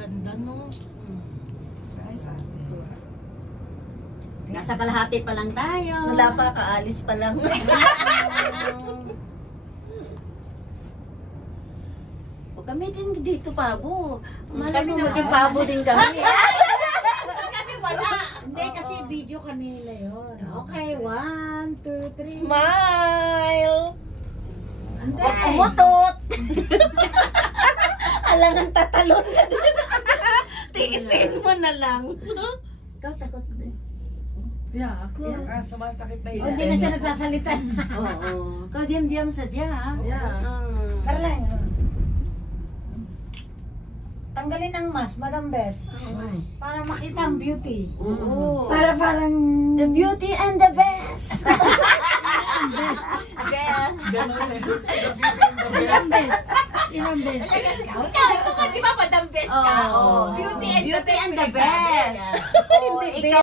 ganda, no? Nasa kalahati pa lang tayo. Wala pa, kaalis pa lang. O kami din dito, Pabo. Malay mo, maging Pabo din kami. Kami wala. Hindi, kasi video kanila yun. Okay, 1, 2, 3. Smile! Hindi. Umutot! Alangan tatalon ka din. Tiisin mo na lang. Ikaw takot na. Yeah, ako. Sumasakit na O, hindi na siya nagsasalita. Oo. Ikaw diam-diam sadya, ha? Yeah. Tara lang. Tanggalin ang mask, Madam Bess. Para makita ang beauty. Oo. Para parang... The beauty and the best! Madam Bess. Si Madam Bess. Ikaw nga, di ba, Madam Best ka? Oo. Beauty and Beauty and the pinagsabi. best. Hindi, ikaw